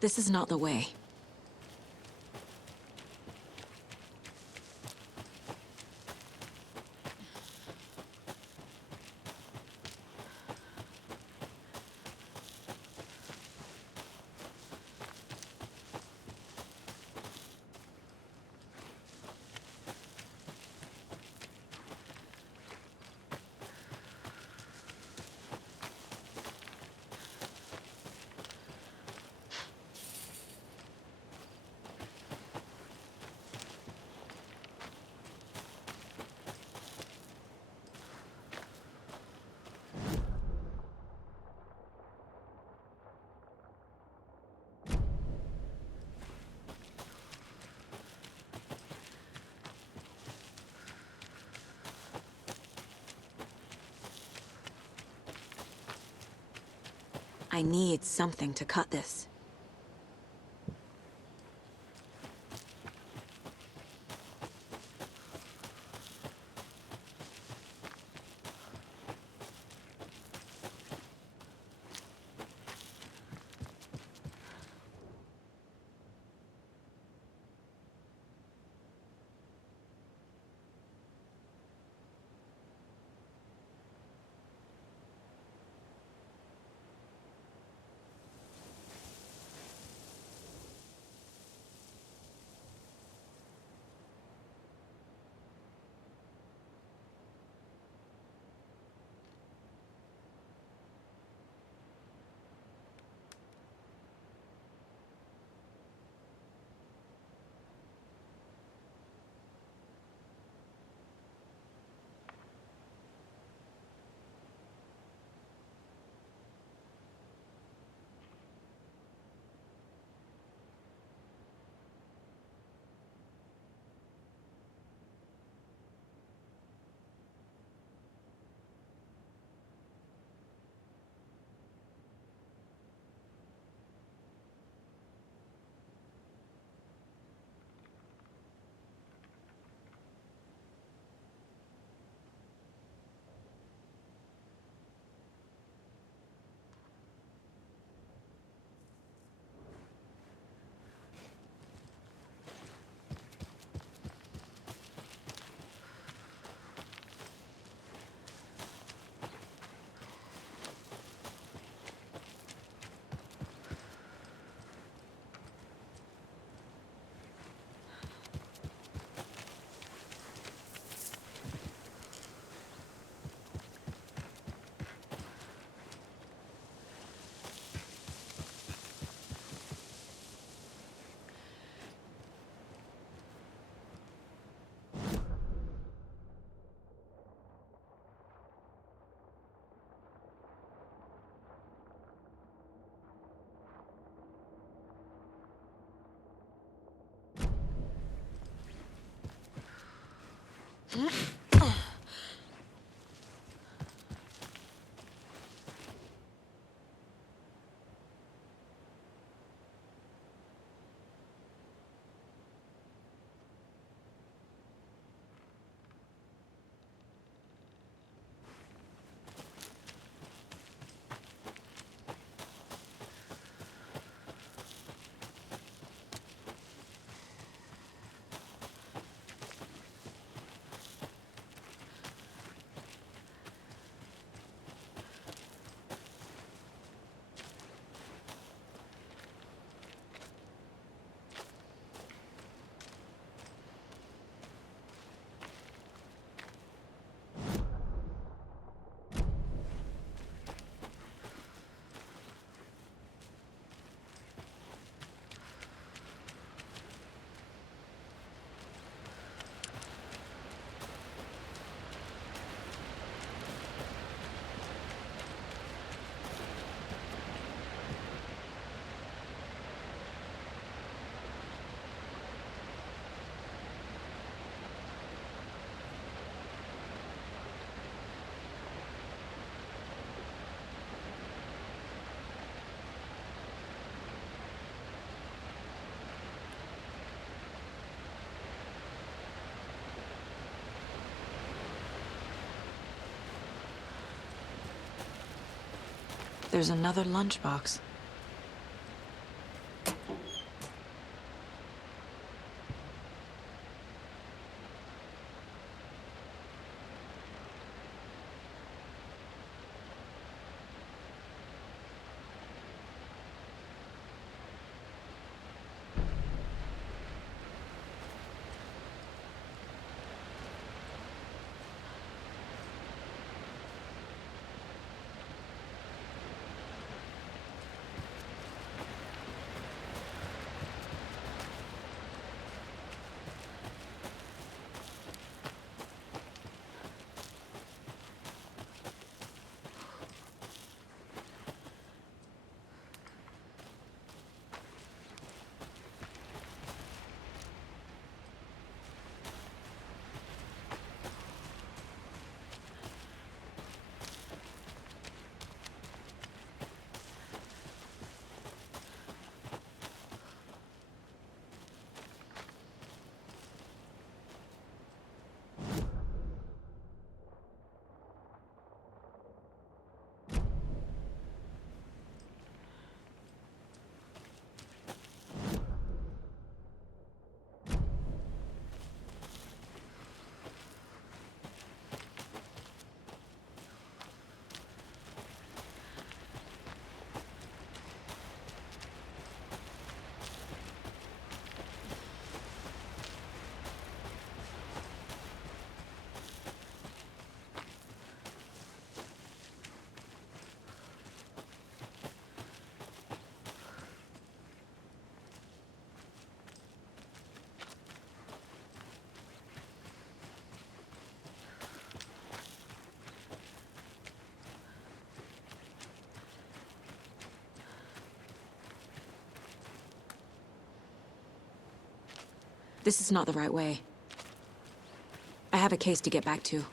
This is not the way. I need something to cut this. There's another lunchbox. This is not the right way. I have a case to get back to.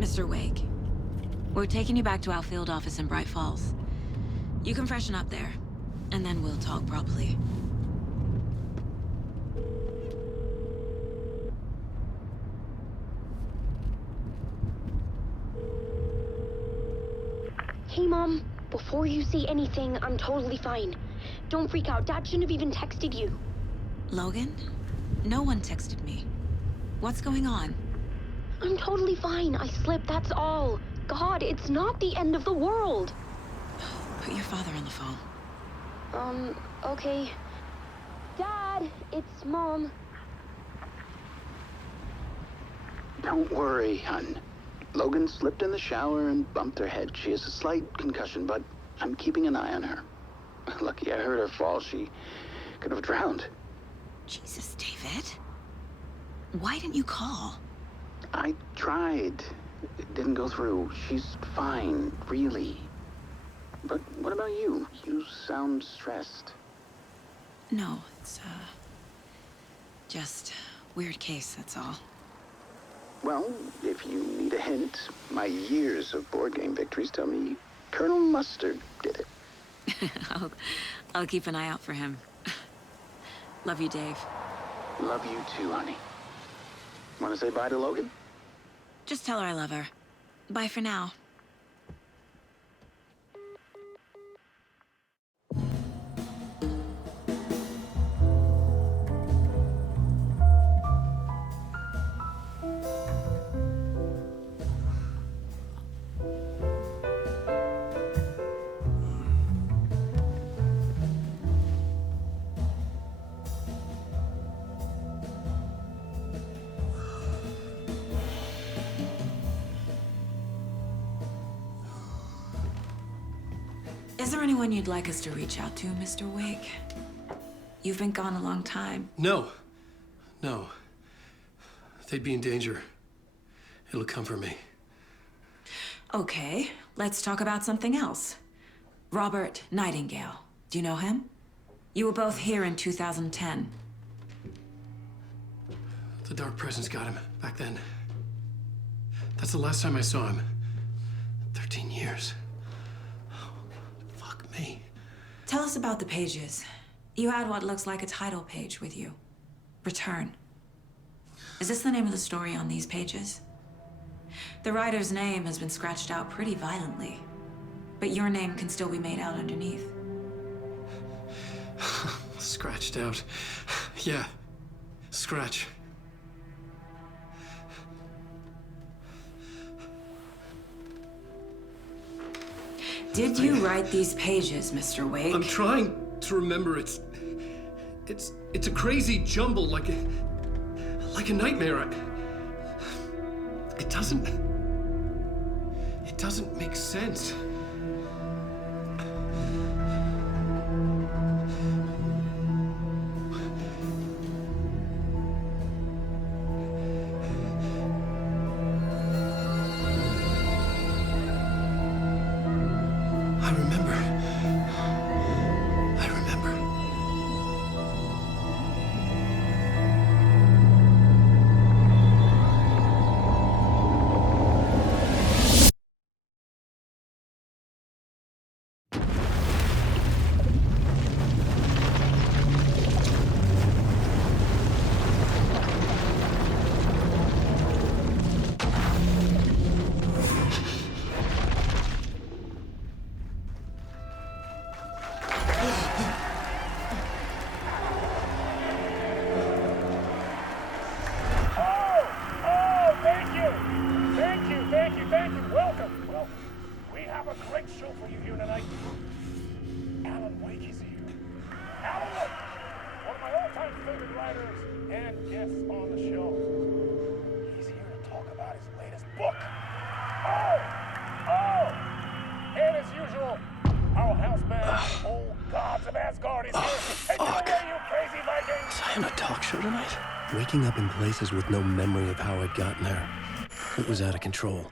Mr. Wake, we're taking you back to our field office in Bright Falls. You can freshen up there, and then we'll talk properly. Hey, Mom. Before you say anything, I'm totally fine. Don't freak out. Dad shouldn't have even texted you. Logan? No one texted me. What's going on? I'm totally fine. I slipped, that's all. God, it's not the end of the world. Put your father on the phone. Okay. Dad, it's Mom. Don't worry, hon. Logan slipped in the shower and bumped her head. She has a slight concussion, but I'm keeping an eye on her. Lucky I heard her fall. She could have drowned. Jesus, David. Why didn't you call? I tried. It didn't go through. She's fine, really. But what about you? You sound stressed. No, it's, just weird case, that's all. Well, if you need a hint, my years of board game victories tell me Colonel Mustard did it. I'll keep an eye out for him. Love you, Dave. Love you too, honey. Want to say bye to Logan? Just tell her I love her. Bye for now. Is there anyone you'd like us to reach out to, Mr. Wake? You've been gone a long time. No. No. They'd be in danger. It'll come for me. Okay, let's talk about something else. Robert Nightingale. Do you know him? You were both here in 2010. The Dark Presence got him back then. That's the last time I saw him. 13 years. Oh, fuck me. Tell us about the pages. You had what looks like a title page with you. Return. Is this the name of the story on these pages? The writer's name has been scratched out pretty violently, but your name can still be made out underneath. Scratched out. Yeah. Scratch. Did you write these pages, Mr. Wake? I'm trying to remember. It's a crazy jumble, like a nightmare. It doesn't make sense. I remember. Thank you. Welcome. Well, we have a great show for you here tonight. Alan Wake is here. Alan Wake, one of my all-time favorite writers and guests on the show. He's here to talk about his latest book. And as usual, our house band, Old Gods of Asgard, is here. Take it away, you crazy Vikings! Was I on a talk show tonight? Waking up in places with no memory of how I'd gotten there. It was out of control.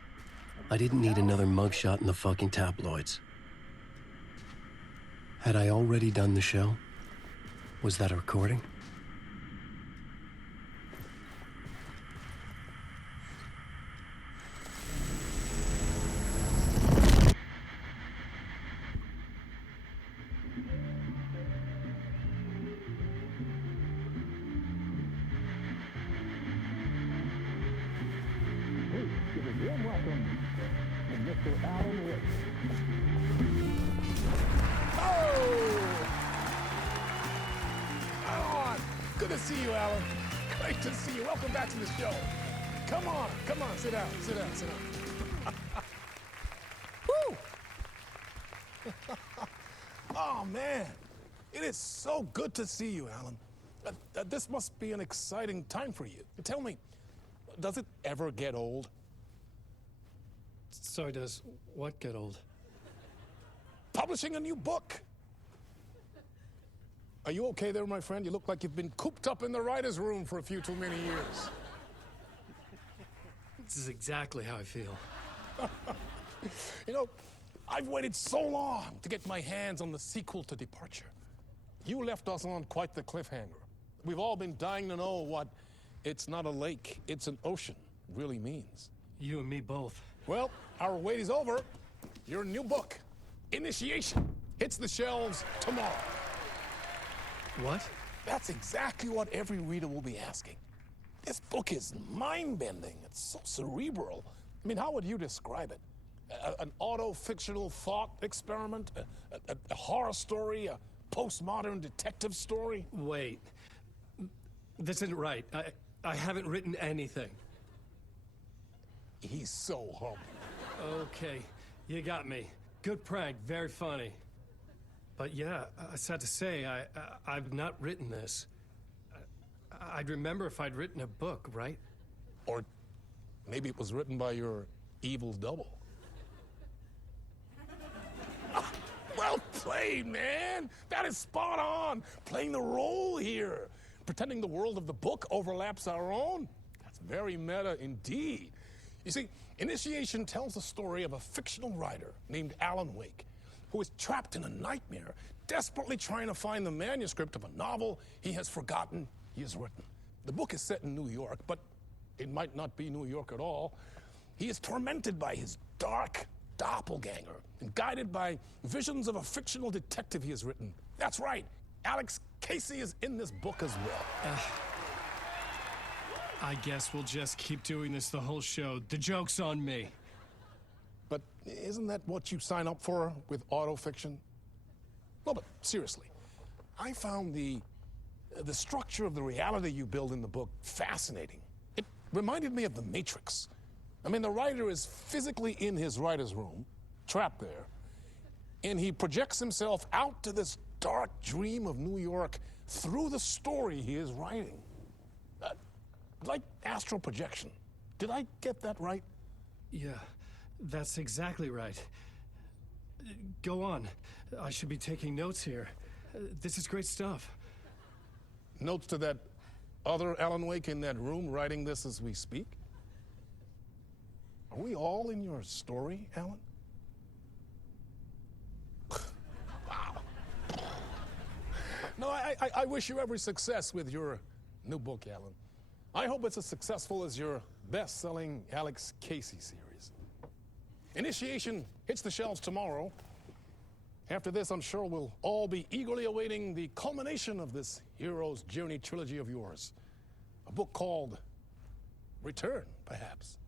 I didn't need another mugshot in the fucking tabloids. Had I already done the show? Was that a recording? Warm welcome to Mr. Alan Wake. Alan! Good to see you, Alan. Great to see you. Welcome back to the show. Come on, sit down. Woo! Oh, man. It is so good to see you, Alan. This must be an exciting time for you. Tell me, does it ever get old? Sorry, does what get old? Publishing a new book. Are you okay there, my friend? You look like you've been cooped up in the writer's room for a few too many years. This is exactly how I feel. You know, I've waited so long to get my hands on the sequel to Departure. You left us on quite the cliffhanger. We've all been dying to know what "it's not a lake, it's an ocean" really means. You and me both. Well, our wait is over. Your new book, Initiation, hits the shelves tomorrow. What? That's exactly what every reader will be asking. This book is mind-bending. It's so cerebral. I mean, how would you describe it? An auto-fictional thought experiment? A horror story? A postmodern detective story? Wait. This isn't right. I haven't written anything. He's so humble. Okay, you got me. Good prank, very funny. But yeah, I sad to say, I've not written this. I'd remember if I'd written a book, right? Or maybe it was written by your evil double. Well played, man. That is spot on. Playing the role here. pretending the world of the book overlaps our own? That's very meta indeed. You see, Initiation tells the story of a fictional writer named Alan Wake, who is trapped in a nightmare, desperately trying to find the manuscript of a novel he has forgotten he has written. The book is set in New York, but it might not be New York at all. He is tormented by his dark doppelganger and guided by visions of a fictional detective he has written. That's right, Alex Casey is in this book as well. I guess we'll just keep doing this the whole show. The joke's on me. But isn't that what you sign up for with autofiction? No, but seriously, I found the structure of the reality you build in the book fascinating. It reminded me of The Matrix. I mean, the writer is physically in his writer's room, trapped there, and he projects himself out to this dark dream of New York through the story he is writing. Like astral projection. Did I get that right? Yeah, that's exactly right. Go on. I should be taking notes here. This is great stuff. Notes to that other Alan Wake in that room writing this as we speak? Are we all in your story, Alan? Wow. No, I wish you every success with your new book, Alan. I hope it's as successful as your best-selling Alex Casey series. Initiation hits the shelves tomorrow. After this, I'm sure we'll all be eagerly awaiting the culmination of this hero's journey trilogy of yours. A book called Return, perhaps.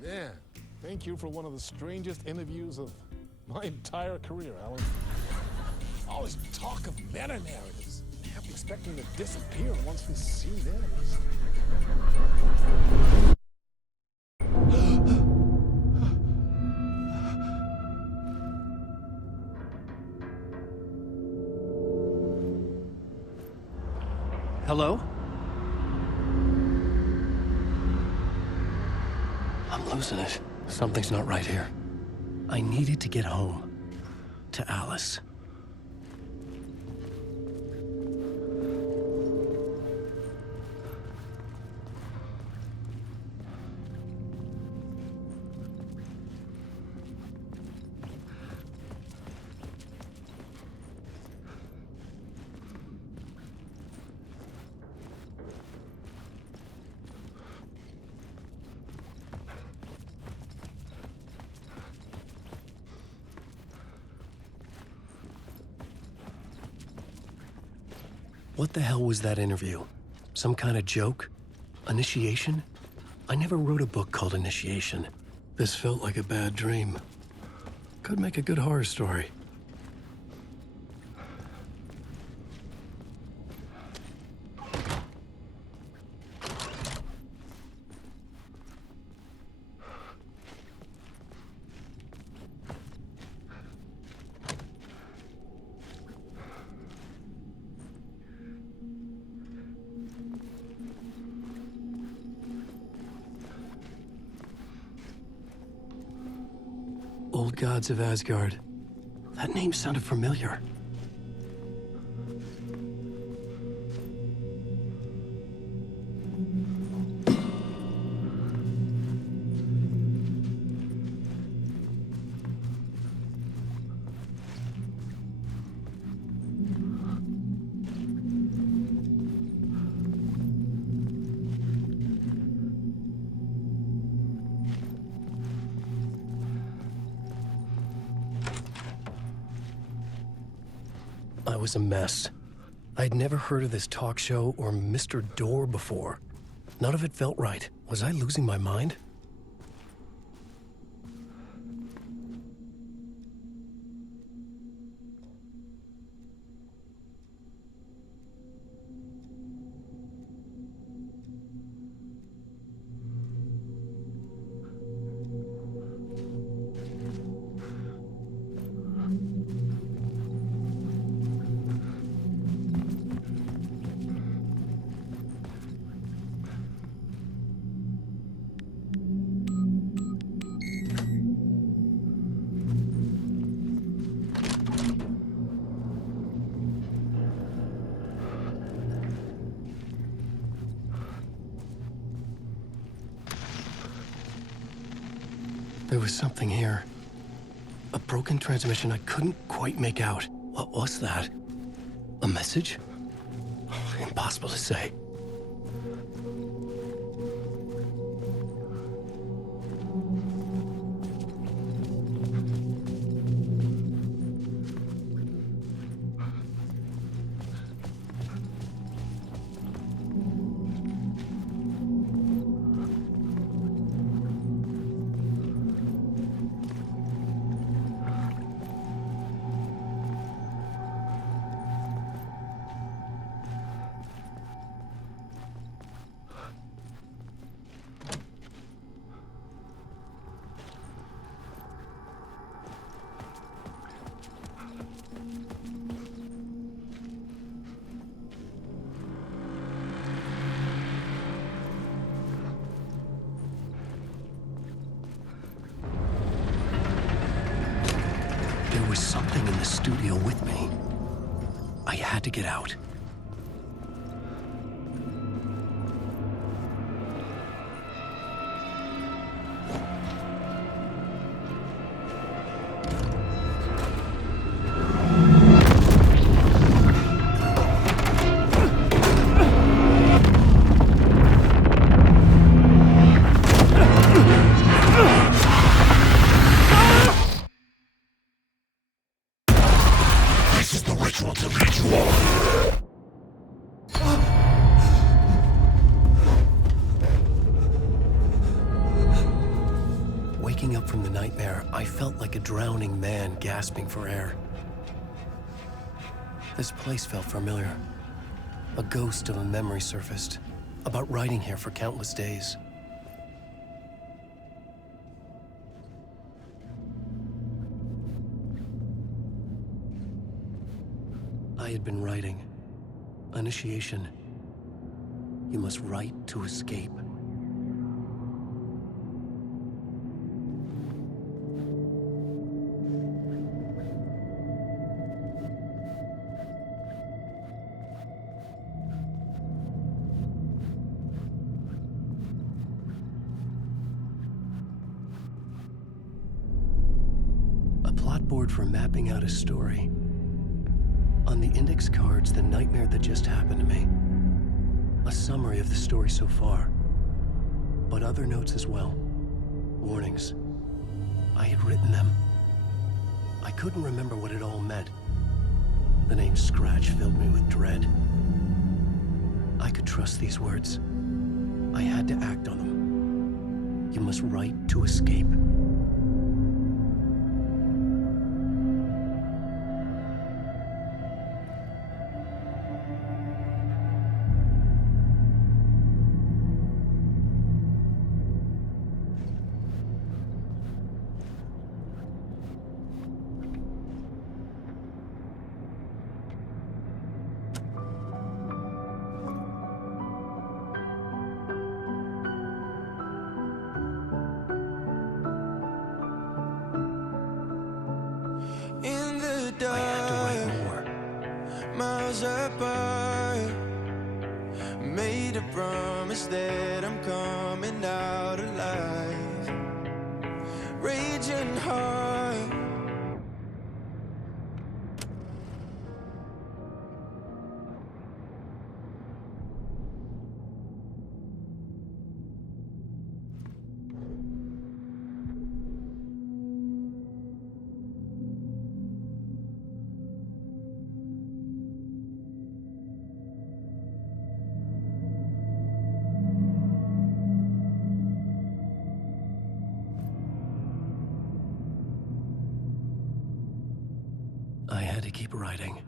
Man, thank you for one of the strangest interviews of my entire career, Alan. All this talk of meta-narratives. I have to expect them to disappear once this scene ends. Hello? I'm losing it. Something's not right here. I needed to get home. To Alice. What the hell was that interview? Some kind of joke? Initiation? I never wrote a book called Initiation. This felt like a bad dream. Could make a good horror story. Old Gods of Asgard. That name sounded familiar. I was a mess. I'd never heard of this talk show or Mr. Door before. None of it felt right. Was I losing my mind? There was something here. A broken transmission I couldn't quite make out. What was that? A message? Impossible to say. There was something in the studio with me. I had to get out. Waking up from the nightmare, I felt like a drowning man gasping for air. This place felt familiar. A ghost of a memory surfaced, about riding here for countless days. I had been writing. Initiation. You must write to escape. A plot board for mapping out a story. On the index cards, the nightmare that just happened to me. A summary of the story so far. But other notes as well. Warnings. I had written them. I couldn't remember what it all meant. The name Scratch filled me with dread. I could trust these words. I had to act on them. You must write to escape. In the I had to write dark, more. miles apart, made a promise that I'm coming out alive. Raging heart, I had to keep writing.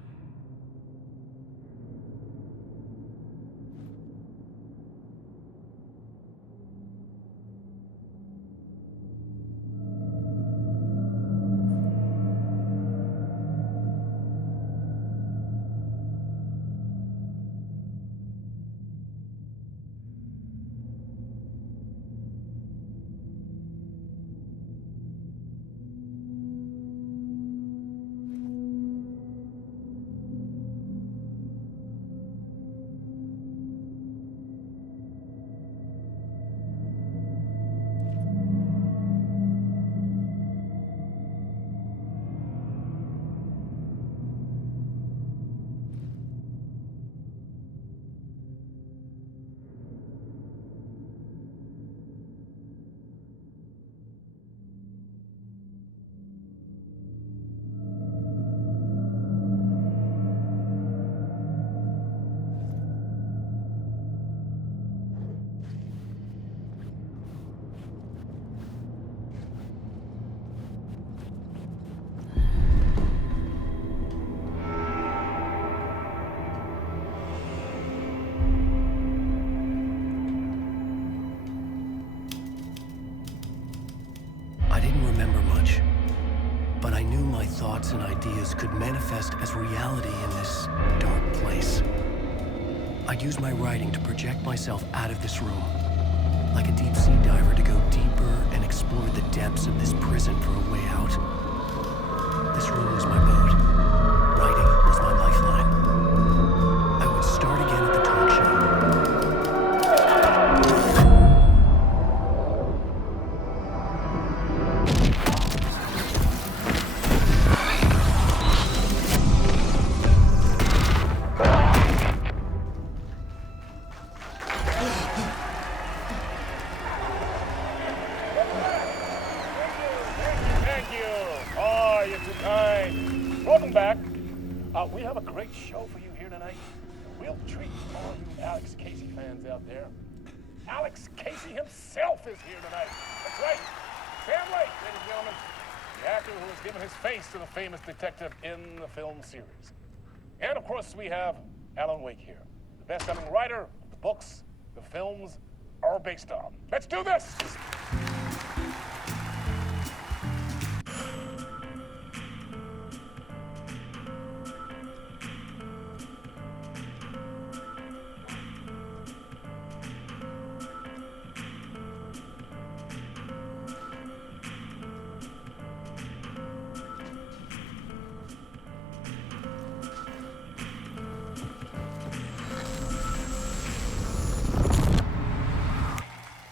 much. But I knew my thoughts and ideas could manifest as reality in this dark place. I'd use my writing to project myself out of this room, like a deep-sea diver to go deeper and explore the depths of this prison for a way out. This room was my boat. Writing was my lifeline. I would start again at the talk show. Thank you. Oh, you're too kind. Welcome back. We have a great show for you here tonight. Real treat for all you Alex Casey fans out there. Alex Casey himself is here tonight. That's right. Sam Lake, ladies and gentlemen. The actor who has given his face to the famous detective in the film series. And of course, we have Alan Wake here, the best-selling writer of the books the films are based on. Let's do this!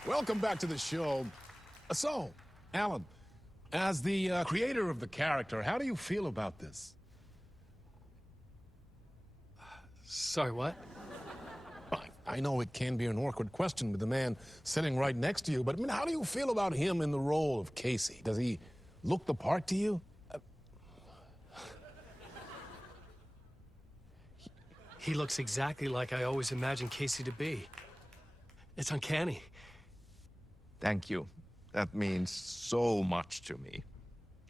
Welcome back to the show. So, Alan, as the creator of the character, how do you feel about this? Sorry, what? I know it can be an awkward question with the man sitting right next to you, but I mean, how do you feel about him in the role of Casey? Does he look the part to you? He looks exactly like I always imagined Casey to be. It's uncanny. Thank you. That means so much to me.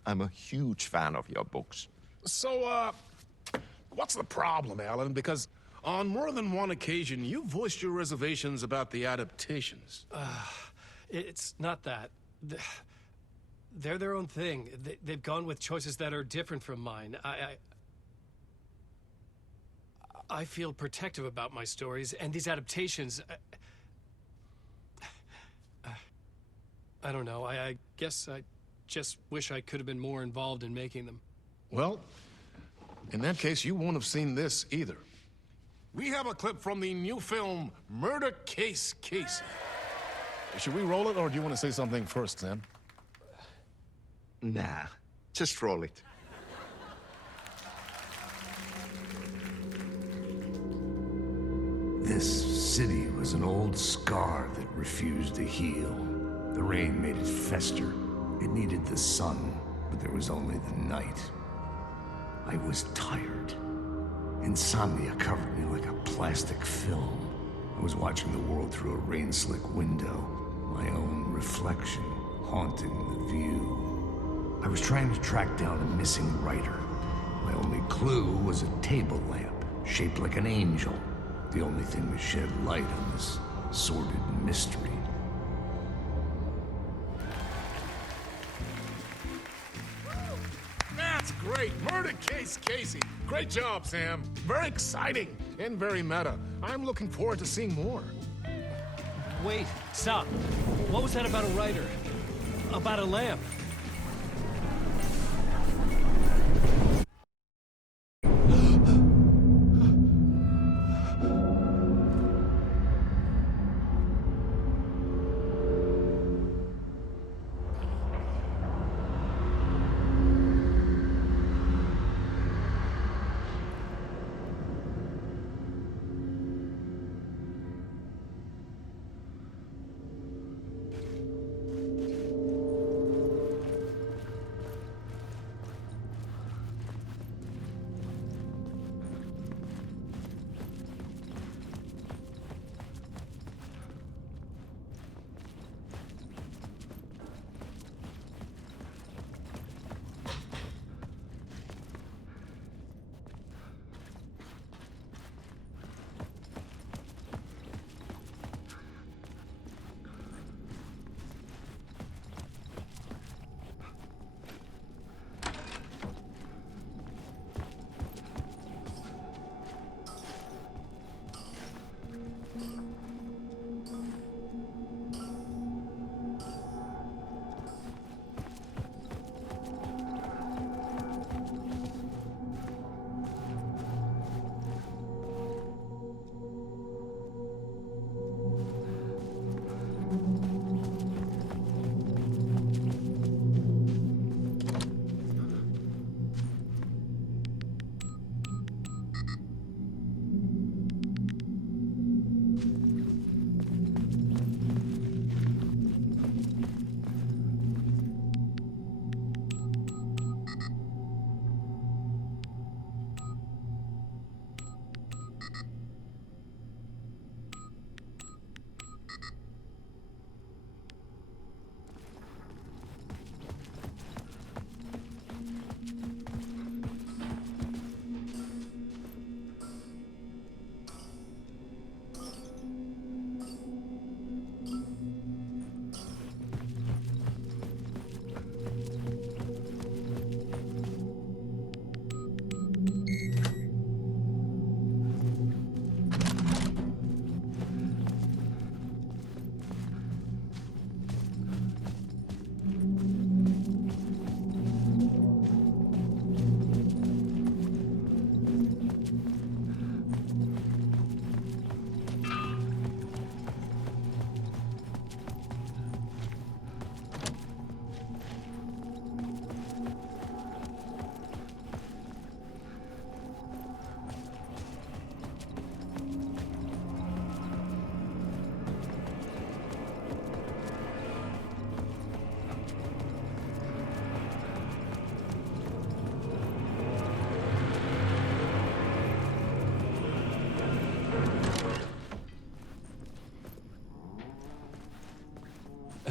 I'm a huge fan of your books. So, what's the problem, Alan? Because on more than one occasion, you voiced your reservations about the adaptations. It's not that. They're their own thing. They've gone with choices that are different from mine. I feel protective about my stories, and these adaptations... I don't know. I guess I just wish I could have been more involved in making them. Well, in that case, you won't have seen this either. We have a clip from the new film, Murder Case Casey. Should we roll it, or do you want to say something first, Sam? Nah, just roll it. This city was an old scar that refused to heal. The rain made it fester. It needed the sun, but there was only the night. I was tired. Insomnia covered me like a plastic film. I was watching the world through a rain-slick window, my own reflection haunting the view. I was trying to track down a missing writer. My only clue was a table lamp, shaped like an angel. The only thing that shed light on this sordid mystery. That's great. Murder Case Casey. Great job, Sam. Very exciting and very meta. I'm looking forward to seeing more. Wait, stop. What was that about a writer? About a lamp?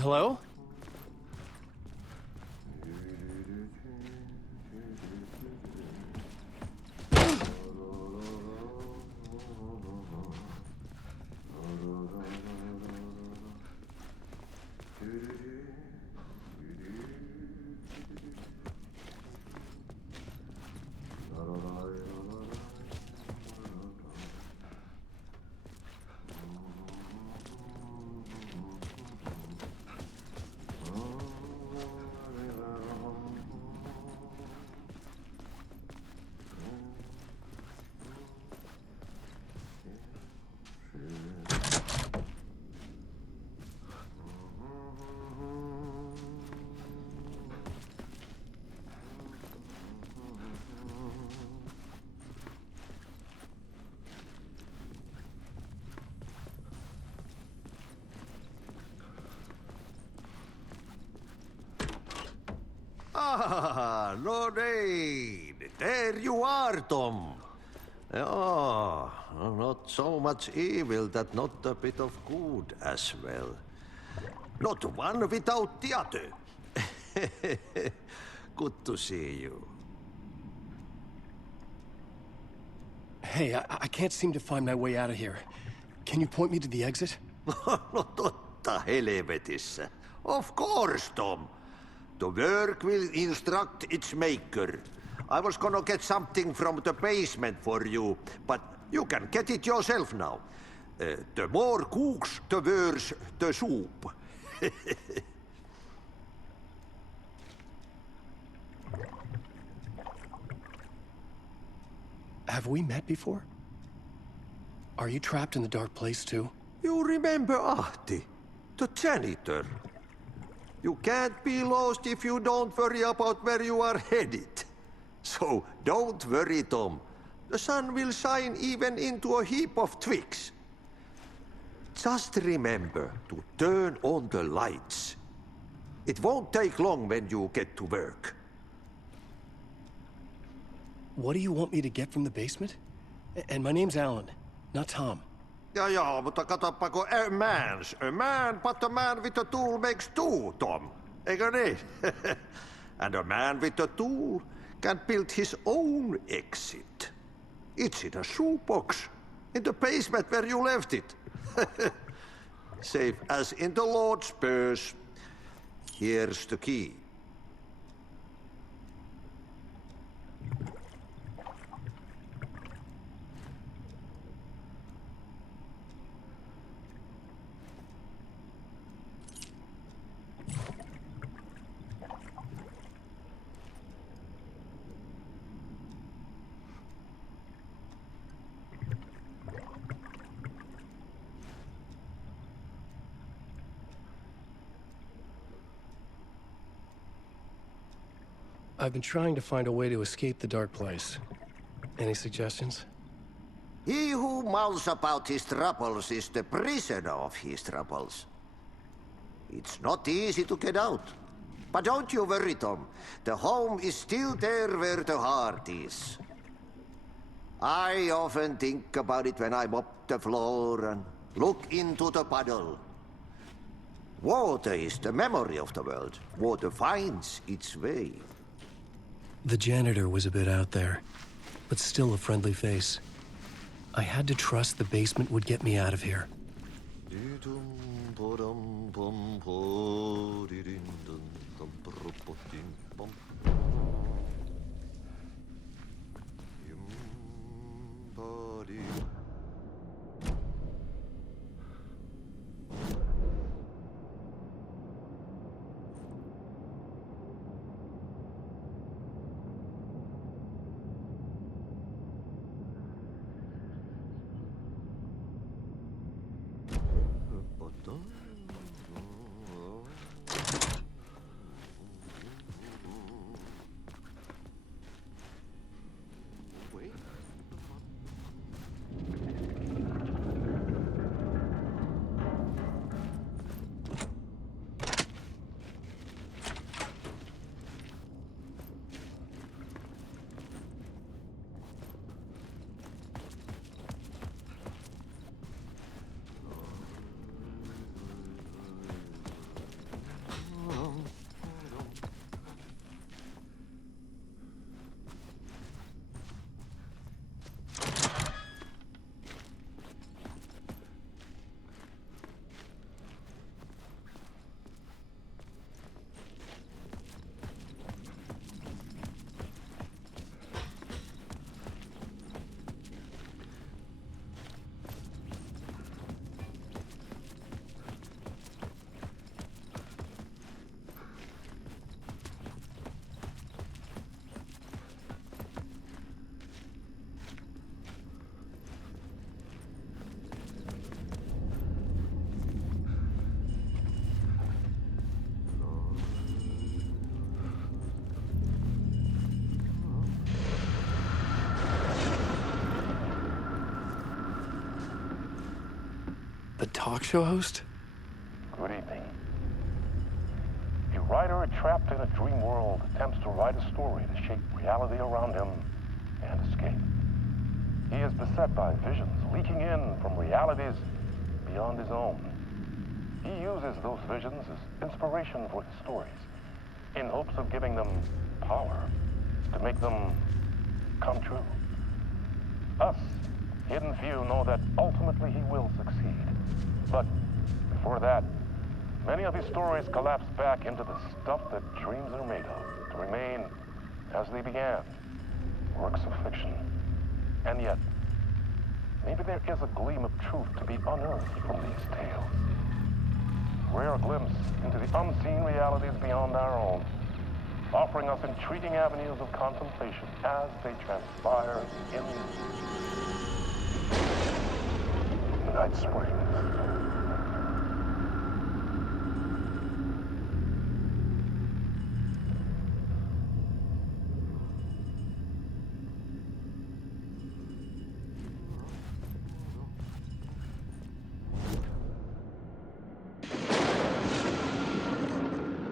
Hello? Ah, Lorraine! There you are, Tom. Oh, not so much evil that not a bit of good as well. Not one without the other. Good to see you. Hey, I can't seem to find my way out of here. Can you point me to the exit? No totta helvetissä. Of course, Tom. The work will instruct its maker. I was gonna get something from the basement for you, but you can get it yourself now. The more cooks, the worse the soup. Have we met before? Are you trapped in the dark place too? You remember Ahti, the janitor. You can't be lost if you don't worry about where you are headed. So don't worry, Tom. The sun will shine even into a heap of twigs. Just remember to turn on the lights. It won't take long when you get to work. What do you want me to get from the basement? And my name's Alan, not Tom. Ja, mutta katsopako, a man, but a man with a tool makes two, Tom. Eikö niin? And a man with a tool can build his own exit. It's in a shoebox, in the basement where you left it. Safe as in the Lord's purse. Here's the key. I've been trying to find a way to escape the dark place. Any suggestions? He who mulls about his troubles is the prisoner of his troubles. It's not easy to get out. But don't you worry, Tom. The home is still there where the heart is. I often think about it when I mop the floor and look into the puddle. Water is the memory of the world. Water finds its way. The janitor was a bit out there, but still a friendly face. I had to trust the basement would get me out of here. talk show host? Good evening. A writer trapped in a dream world attempts to write a story to shape reality around him and escape. He is beset by visions leaking in from realities beyond his own. He uses those visions as inspiration for his stories, in hopes of giving them power to make them come true. Us, hidden few, know that ultimately he will succeed. But before that, many of his stories collapse back into the stuff that dreams are made of, to remain as they began, works of fiction. And yet, maybe there is a gleam of truth to be unearthed from these tales. Rare glimpse into the unseen realities beyond our own, offering us intriguing avenues of contemplation as they transpire in Night Springs.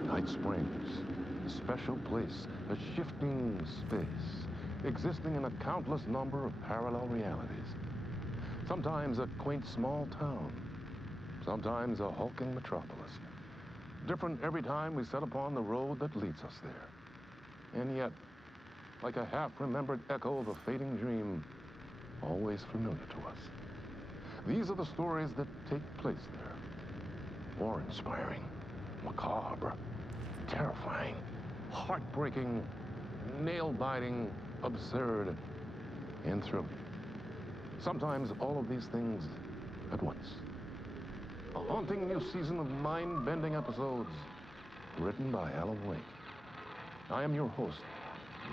Night Springs, a special place, a shifting space, existing in a countless number of parallel realities. Sometimes a quaint small town, sometimes a hulking metropolis. Different every time we set upon the road that leads us there. And yet, like a half-remembered echo of a fading dream, always familiar to us. These are the stories that take place there. Awe-inspiring, macabre, terrifying, heartbreaking, nail-biting, absurd, and thrilling. Sometimes all of these things at once. A haunting new season of mind-bending episodes written by Alan Wake. I am your host,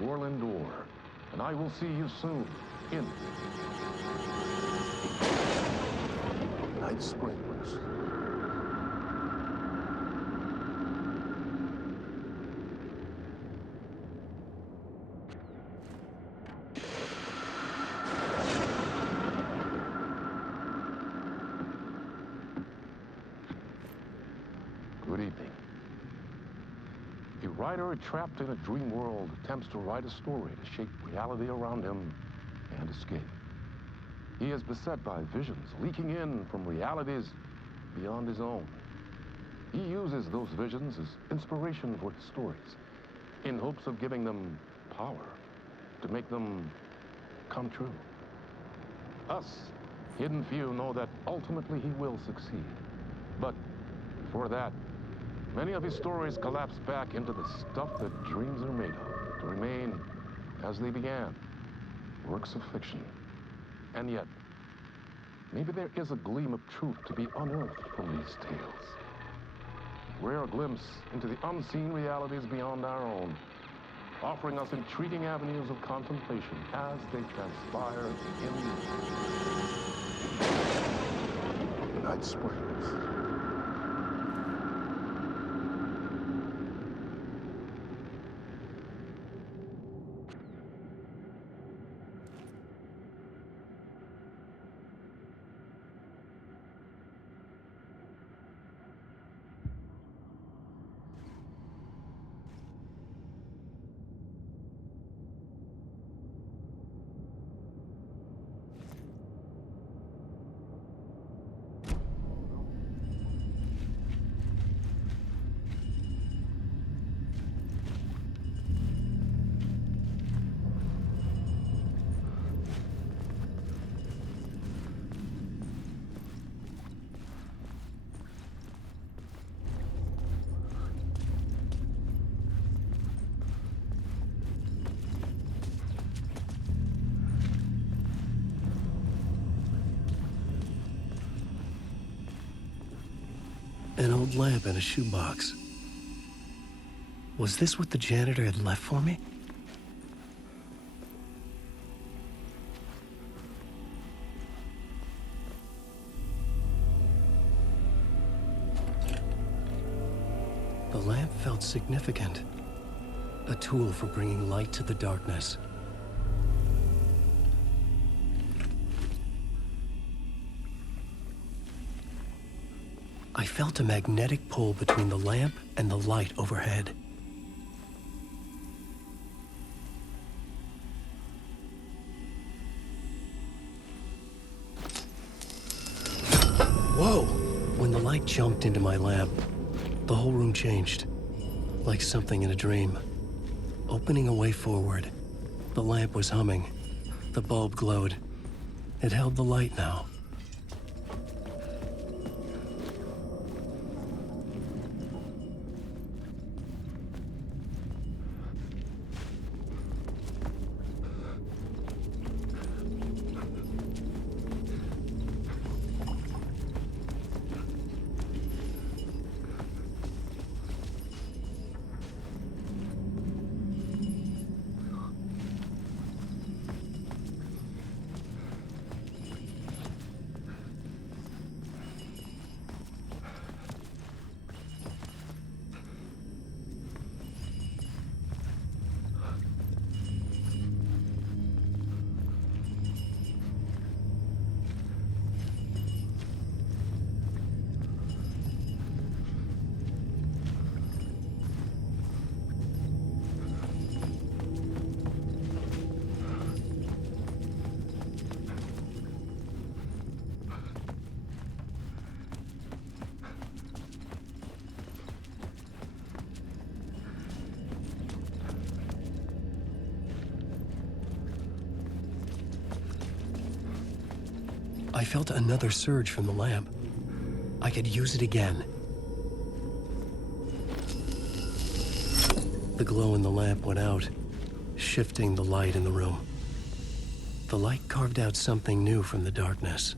Warland Orr, and I will see you soon in Night Springs. Good evening. A writer trapped in a dream world attempts to write a story to shape reality around him and escape. He is beset by visions leaking in from realities beyond his own. He uses those visions as inspiration for his stories, in hopes of giving them power to make them come true. Us, hidden few, know that ultimately he will succeed. But before that, many of his stories collapse back into the stuff that dreams are made of, to remain as they began, works of fiction. And yet, maybe there is a gleam of truth to be unearthed from these tales. Rare glimpse into the unseen realities beyond our own, offering us intriguing avenues of contemplation as they transpire in Night Springs. An old lamp in a shoebox. Was this what the janitor had left for me? The lamp felt significant. A tool for bringing light to the darkness. felt a magnetic pull between the lamp and the light overhead. Whoa! When the light jumped into my lamp, the whole room changed, like something in a dream. Opening a way forward, the lamp was humming. The bulb glowed. It held the light now. I felt another surge from the lamp. I could use it again. The glow in the lamp went out, shifting the light in the room. The light carved out something new from the darkness.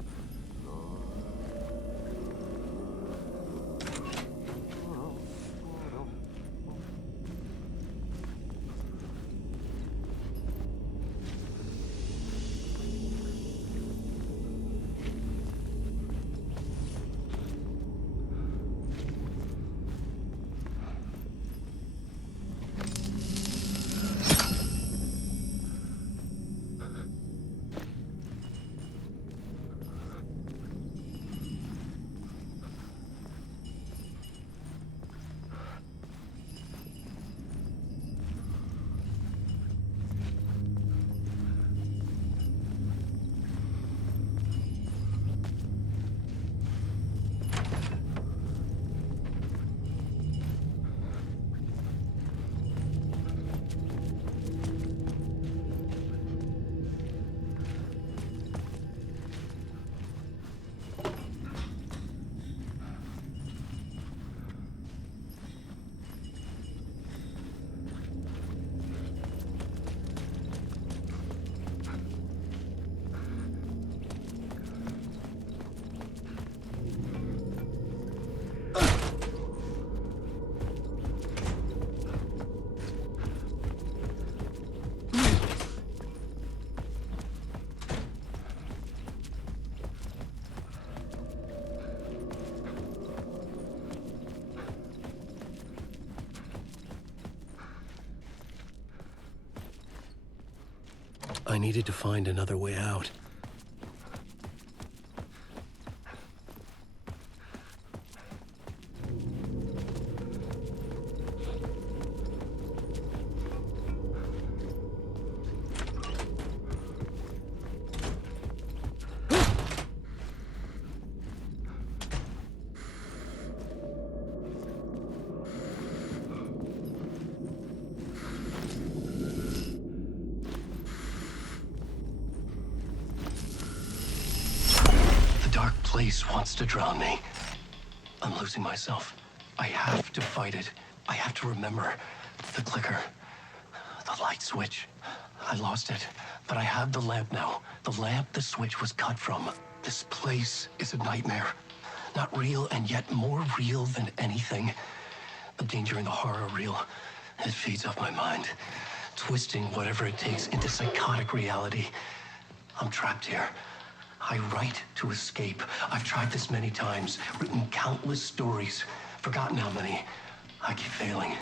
I needed to find another way out. Place wants to drown me. I'm losing myself. I have to fight it. I have to remember. The clicker. The light switch. I lost it. But I have the lamp now. The lamp the switch was cut from. This place is a nightmare. Not real, and yet more real than anything. The danger and the horror are real. It feeds off my mind. Twisting whatever it takes into psychotic reality. I'm trapped here. I write to escape. I've tried this many times, written countless stories, forgotten how many. I keep failing,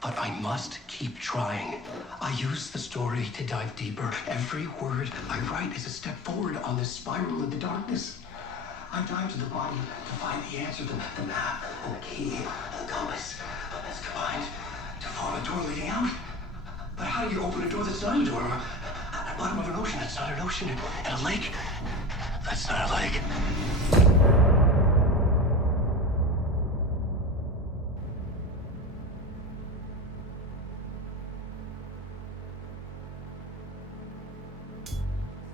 but I must keep trying. I use the story to dive deeper. Every word I write is a step forward on this spiral of the darkness. I'm driving to the bottom to find the answer, the map, and the key, and the compass. That's combined to form a door leading out. But how do you open a door that's not a door? At the bottom of an ocean that's not an ocean, and a lake that's not a lake.